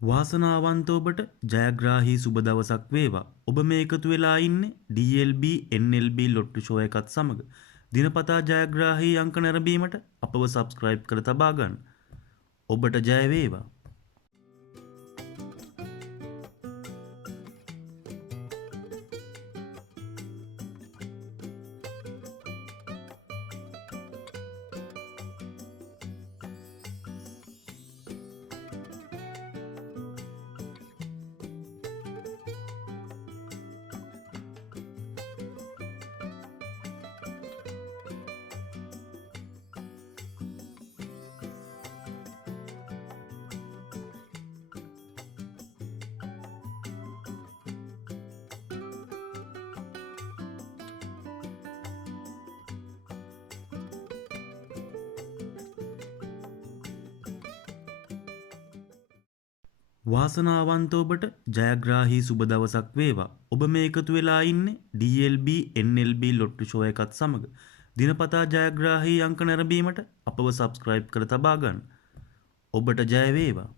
වාසනාවන්ත ඔබට ජයග්‍රාහී සුබ දවසක් වේවා. ඔබ මේ එකතු වෙලා ඉන්නේ DLB NLB ලොට්ටු ෂෝ එකත් සමග. දිනපතා ජයග්‍රාහී අංක නැරඹීමට අපව සබ්ස්ක්‍රයිබ් කර තබා ගන්න. ඔබට ජය වේවා. වාසනාවන්ත ඔබට ජයග්‍රාහී සුබ දවසක් වේවා. ඔබ මේ එකතු වෙලා ඉන්නේ DLB NLB ලොට්ටු ෂෝ එකත් සමග. දිනපතා ජයග්‍රාහී අංක නැරඹීමට අපව සබ්ස්ක්‍රයිබ් කර තබා ගන්න. ඔබට ජය වේවා.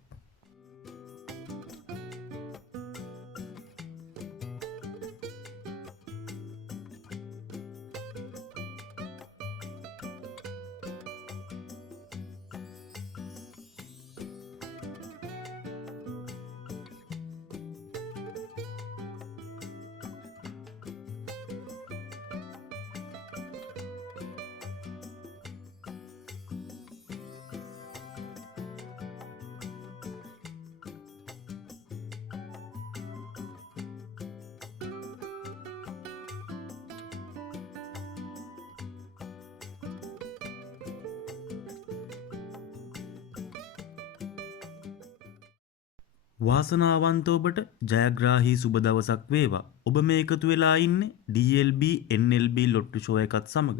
වාසනාවන්ත ඔබට ජයග්‍රාහී සුබ දවසක් වේවා. ඔබ මේ එකතු වෙලා ඉන්නේ DLB NLB ලොට්ටු ෂෝ එකත් සමග.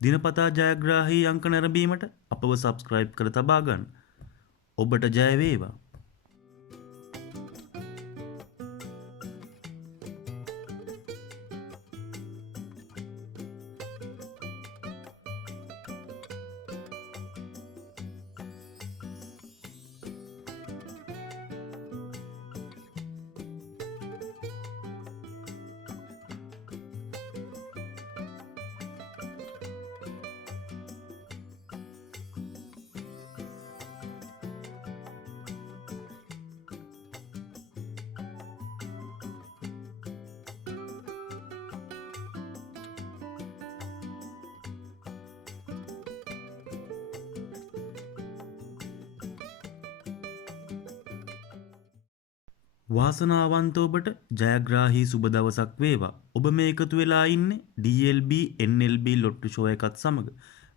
දිනපතා ජයග්‍රාහී අංක නැරඹීමට අපව සබ්ස්ක්‍රයිබ් කර තබා ගන්න. ඔබට ජය වේවා. වාසනාවන්ත ඔබට ජයග්‍රාහී සුබ දවසක් වේවා. ඔබ මේ එකතු වෙලා ඉන්නේ DLB NLB ලොට්ටු ෂෝ එකත් සමග.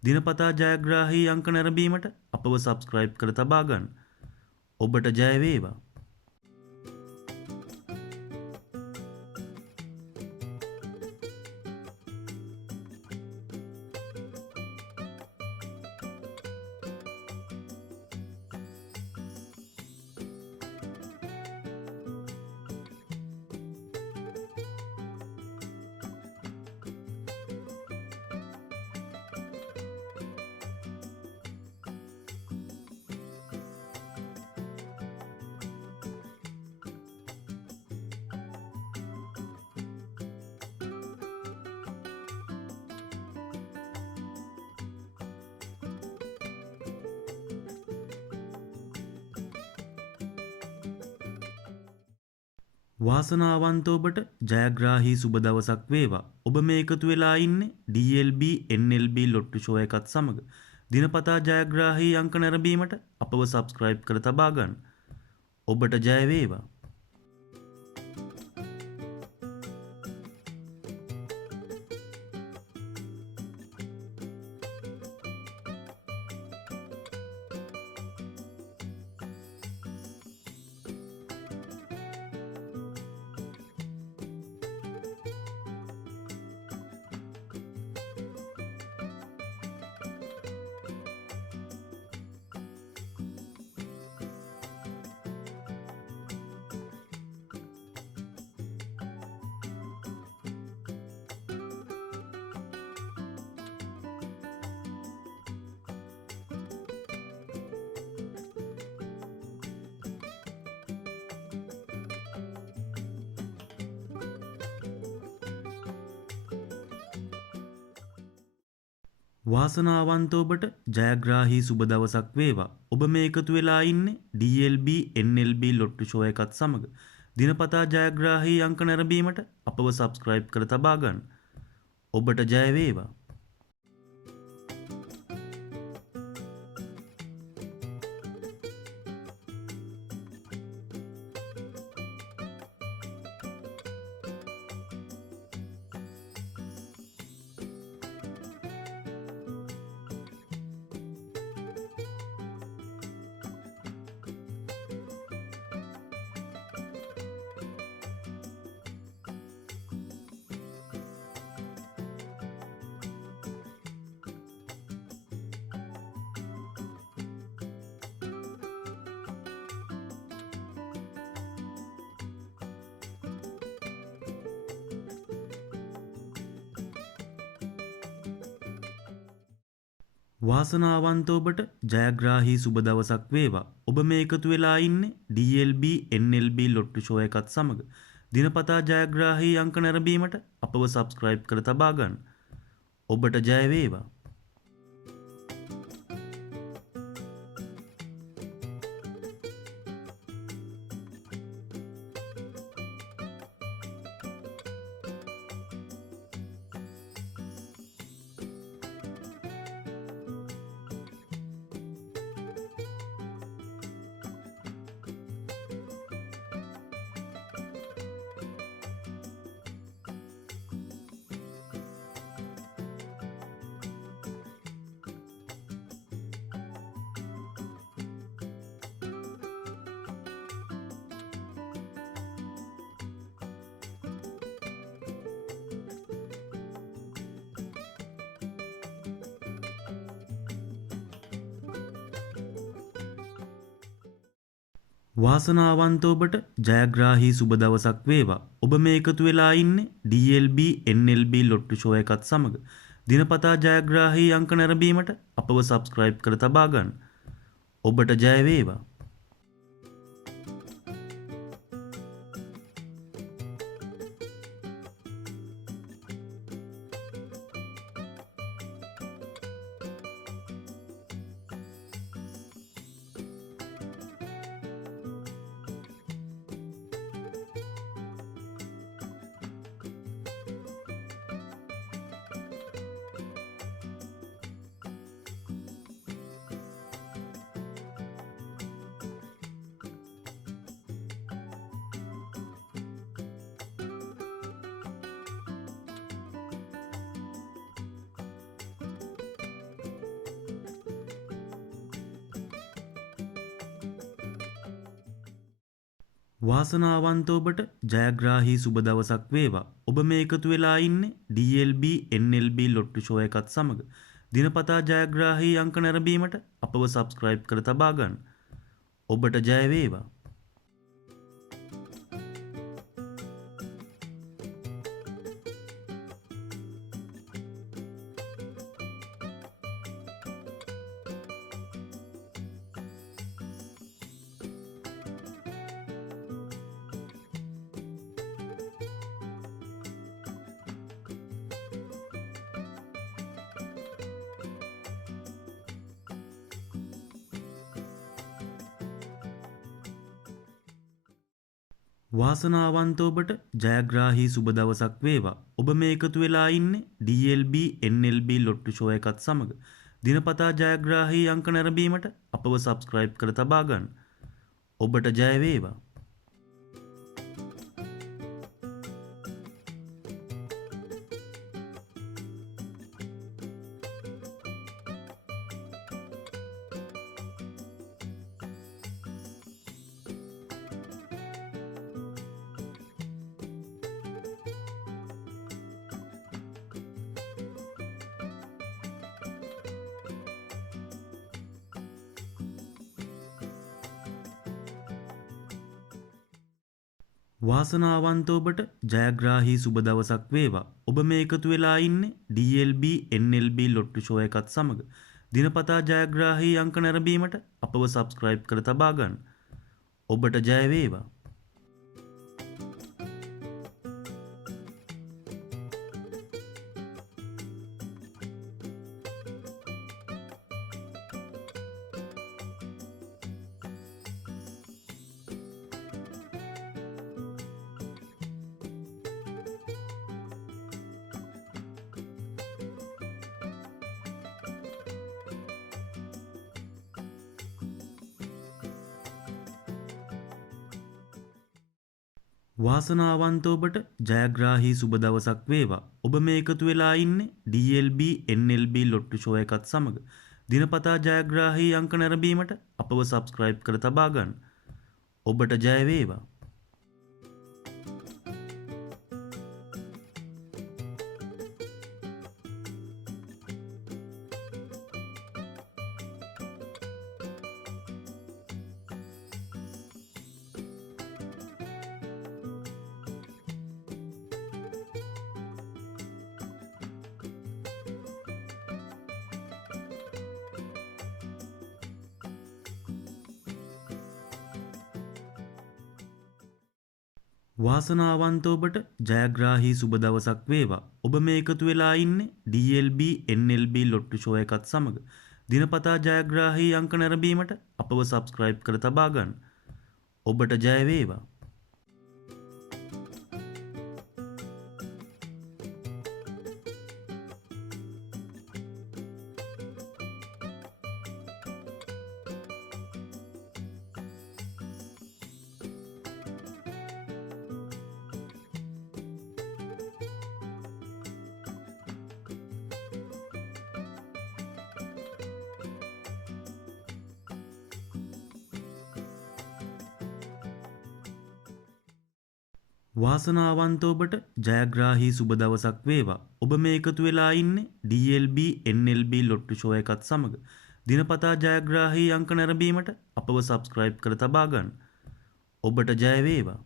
දිනපතා ජයග්‍රාහී අංක නැරඹීමට අපව සබ්ස්ක්‍රයිබ් කර තබා ගන්න. ඔබට ජය වේවා. වාසනාවන්ත ඔබට ජයග්‍රාහී සුබ දවසක් වේවා. ඔබ මේ එකතු වෙලා ඉන්නේ DLB NLB ලොට්ටු ෂෝ එකත් සමග. දිනපතා ජයග්‍රාහී අංක නැරඹීමට අපව සබ්ස්ක්‍රයිබ් කර තබා ගන්න. ඔබට ජය වේවා. වාසනාවන්ත ඔබට ජයග්‍රාහී සුබ දවසක් වේවා. ඔබ මේ එකතු වෙලා ඉන්නේ DLB NLB ලොට්ටු ෂෝ එකත් සමග. දිනපතා ජයග්‍රාහී අංක නැරඹීමට අපව සබ්ස්ක්‍රයිබ් කර තබා ගන්න. ඔබට ජය වේවා. වාසනාවන්ත ඔබට ජයග්‍රාහී සුබ දවසක් වේවා. ඔබ මේ එකතු වෙලා ඉන්නේ DLB NLB ලොට්ටු ෂෝ එකත් සමග. දිනපතා ජයග්‍රාහී අංක නැරඹීමට අපව සබ්ස්ක්‍රයිබ් කර තබා ගන්න. ඔබට ජය වේවා. වාසනාවන්ත ඔබට ජයග්‍රාහී සුබ දවසක් වේවා. ඔබ මේ එකතු වෙලා ඉන්නේ DLB NLB ලොට්ටු ෂෝ එකත් සමග. දිනපතා ජයග්‍රාහී අංක නැරඹීමට අපව සබ්ස්ක්‍රයිබ් කර තබා ගන්න. ඔබට ජය වේවා. වාසනාවන්ත ඔබට ජයග්‍රාහී සුබ දවසක් වේවා. ඔබ මේ එකතු වෙලා ඉන්නේ DLB NLB ලොට්ටු ෂෝ එකත් සමග. දිනපතා ජයග්‍රාහී අංක නැරඹීමට අපව සබ්ස්ක්‍රයිබ් කර තබා ගන්න. ඔබට ජය වේවා. වාසනාවන්ත ඔබට ජයග්‍රාහී සුබ දවසක් වේවා. ඔබ මේ එකතු වෙලා ඉන්නේ DLB NLB ලොට්ටු ෂෝ එකත් සමග. දිනපතා ජයග්‍රාහී අංක නැරඹීමට අපව සබ්ස්ක්‍රයිබ් කර තබා ගන්න. ඔබට ජය වේවා. වාසනාවන්ත ඔබට ජයග්‍රාහී සුබ දවසක් වේවා. ඔබ මේ එකතු වෙලා ඉන්නේ DLB NLB ලොට්ටු ෂෝ එකත් සමග. දිනපතා ජයග්‍රාහී අංක නැරඹීමට අපව සබ්ස්ක්‍රයිබ් කර තබා ගන්න. ඔබට ජය වේවා. වාසනාවන්ත ඔබට ජයග්‍රාහී සුබ දවසක් වේවා. ඔබ මේ එකතු වෙලා ඉන්නේ DLB NLB ලොට්ටු ෂෝ එකත් සමග. දිනපතා ජයග්‍රාහී අංක නැරඹීමට අපව සබ්ස්ක්‍රයිබ් කර තබා ගන්න. ඔබට ජය වේවා. වාසනාවන්ත ඔබට ජයග්‍රාහී සුබ දවසක් වේවා. ඔබ මේ එකතු වෙලා ඉන්නේ DLB NLB ලොට්ටු ෂෝ එකත් සමග. දිනපතා ජයග්‍රාහී අංක නැරඹීමට අපව සබ්ස්ක්‍රයිබ් කර තබා ගන්න. ඔබට ජය වේවා. වාසනාවන්ත ඔබට ජයග්‍රාහී සුබ දවසක් වේවා. ඔබ මේ එකතු වෙලා ඉන්නේ DLB NLB ලොට්ටු ෂෝ එකත් සමග. දිනපතා ජයග්‍රාහී අංක නැරඹීමට අපව සබ්ස්ක්‍රයිබ් කර තබා ගන්න. ඔබට ජය වේවා.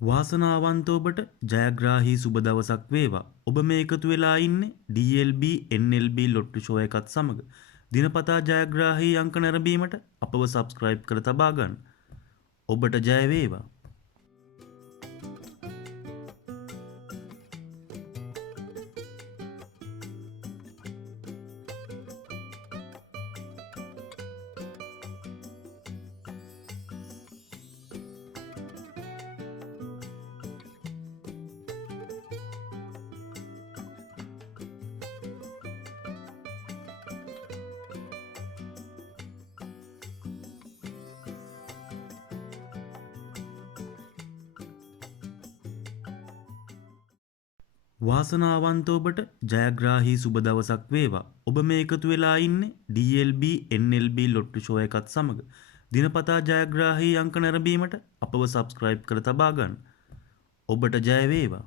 වාසනාවන්ත ඔබට ජයග්‍රාහී සුබ දවසක් වේවා. ඔබ මේ එකතු වෙලා ඉන්නේ DLB NLB ලොට්ටු ෂෝ එකත් සමග. දිනපතා ජයග්‍රාහී අංක නැරඹීමට අපව සබ්ස්ක්‍රයිබ් කර තබා ගන්න. ඔබට ජය වේවා. වාසනාවන්ත ඔබට ජයග්‍රාහී සුබ දවසක් වේවා. ඔබ මේ එකතු වෙලා ඉන්නේ DLB NLB ලොට්ටු ෂෝ එකත් සමග. දිනපතා ජයග්‍රාහී අංක නැරඹීමට අපව සබ්ස්ක්‍රයිබ් කර තබා ගන්න. ඔබට ජය වේවා.